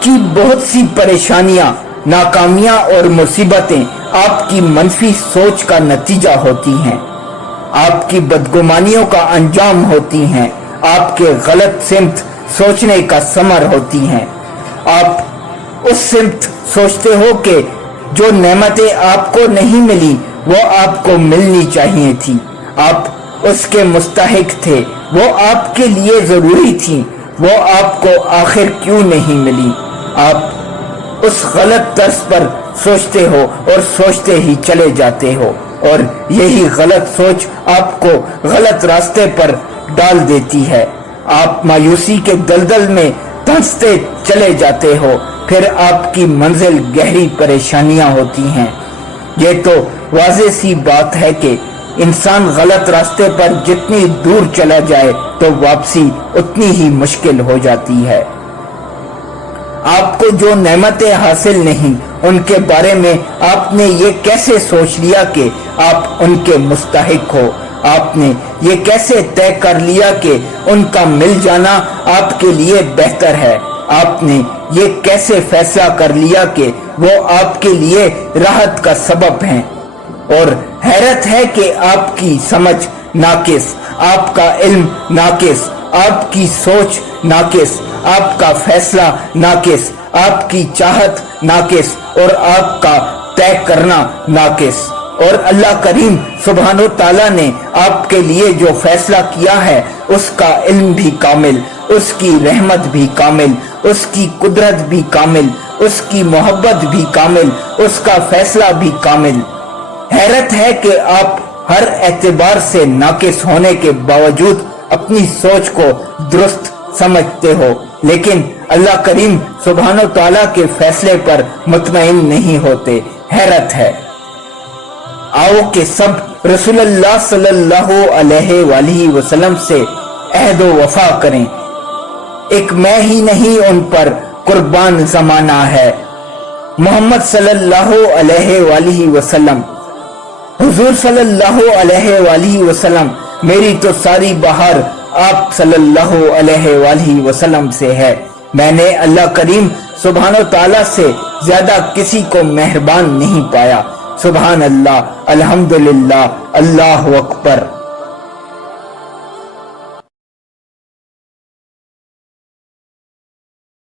آپ کی بہت سی پریشانیاں، ناکامیاں اور مصیبتیں آپ کی منفی سوچ کا نتیجہ ہوتی ہیں، آپ کی بدگمانیوں کا انجام ہوتی ہیں، آپ کے غلط سمت سوچنے کا ثمر ہوتی ہیں۔ آپ اس سمت سوچتے ہو کہ جو نعمتیں آپ کو نہیں ملی وہ آپ کو ملنی چاہیے تھی، آپ اس کے مستحق تھے، وہ آپ کے لیے ضروری تھی، وہ آپ کو آخر کیوں نہیں ملی؟ آپ اس غلط طرز پر سوچتے ہو اور سوچتے ہی چلے جاتے ہو، اور یہی غلط سوچ آپ کو غلط راستے پر ڈال دیتی ہے۔ آپ مایوسی کے دلدل میں دھنستے چلے جاتے ہو، پھر آپ کی منزل گہری پریشانیاں ہوتی ہیں۔ یہ تو واضح سی بات ہے کہ انسان غلط راستے پر جتنی دور چلا جائے تو واپسی اتنی ہی مشکل ہو جاتی ہے۔ آپ کو جو نعمتیں حاصل نہیں ان کے بارے میں آپ نے یہ کیسے سوچ لیا کہ آپ ان کے مستحق ہو؟ آپ نے یہ کیسے طے کر لیا کہ ان کا مل جانا آپ کے لیے بہتر ہے؟ آپ نے یہ کیسے فیصلہ کر لیا کہ وہ آپ کے لیے راحت کا سبب ہیں؟ اور حیرت ہے کہ آپ کی سمجھ ناقص، آپ کا علم ناقص، آپ کی سوچ ناقص، آپ کا فیصلہ ناقص، آپ کی چاہت ناقص اور آپ کا طے کرنا ناقص، اور اللہ کریم سبحانہ تعالیٰ نے آپ کے لیے جو فیصلہ کیا ہے اس کا علم بھی کامل، اس کی رحمت بھی کامل، اس کی قدرت بھی کامل، اس کی محبت بھی کامل، اس کا فیصلہ بھی کامل۔ حیرت ہے کہ آپ ہر اعتبار سے ناقص ہونے کے باوجود اپنی سوچ کو درست سمجھتے ہو، لیکن اللہ کریم سبحانہ تعالیٰ کے فیصلے پر مطمئن نہیں ہوتے۔ حیرت ہے۔ آؤ کہ سب رسول اللہ صلی اللہ علیہ وآلہ وسلم سے عہد و وفا کریں، ایک میں ہی نہیں ان پر قربان زمانہ ہے۔ محمد صلی اللہ علیہ وآلہ وسلم، حضور صلی اللہ علیہ وآلہ وسلم، میری تو ساری بہار آپ صلی اللہ علیہ وآلہ وسلم سے ہے۔ میں نے اللہ کریم سبحانہ تعالیٰ سے زیادہ کسی کو مہربان نہیں پایا۔ سبحان اللہ، الحمدللہ، اللہ اکبر۔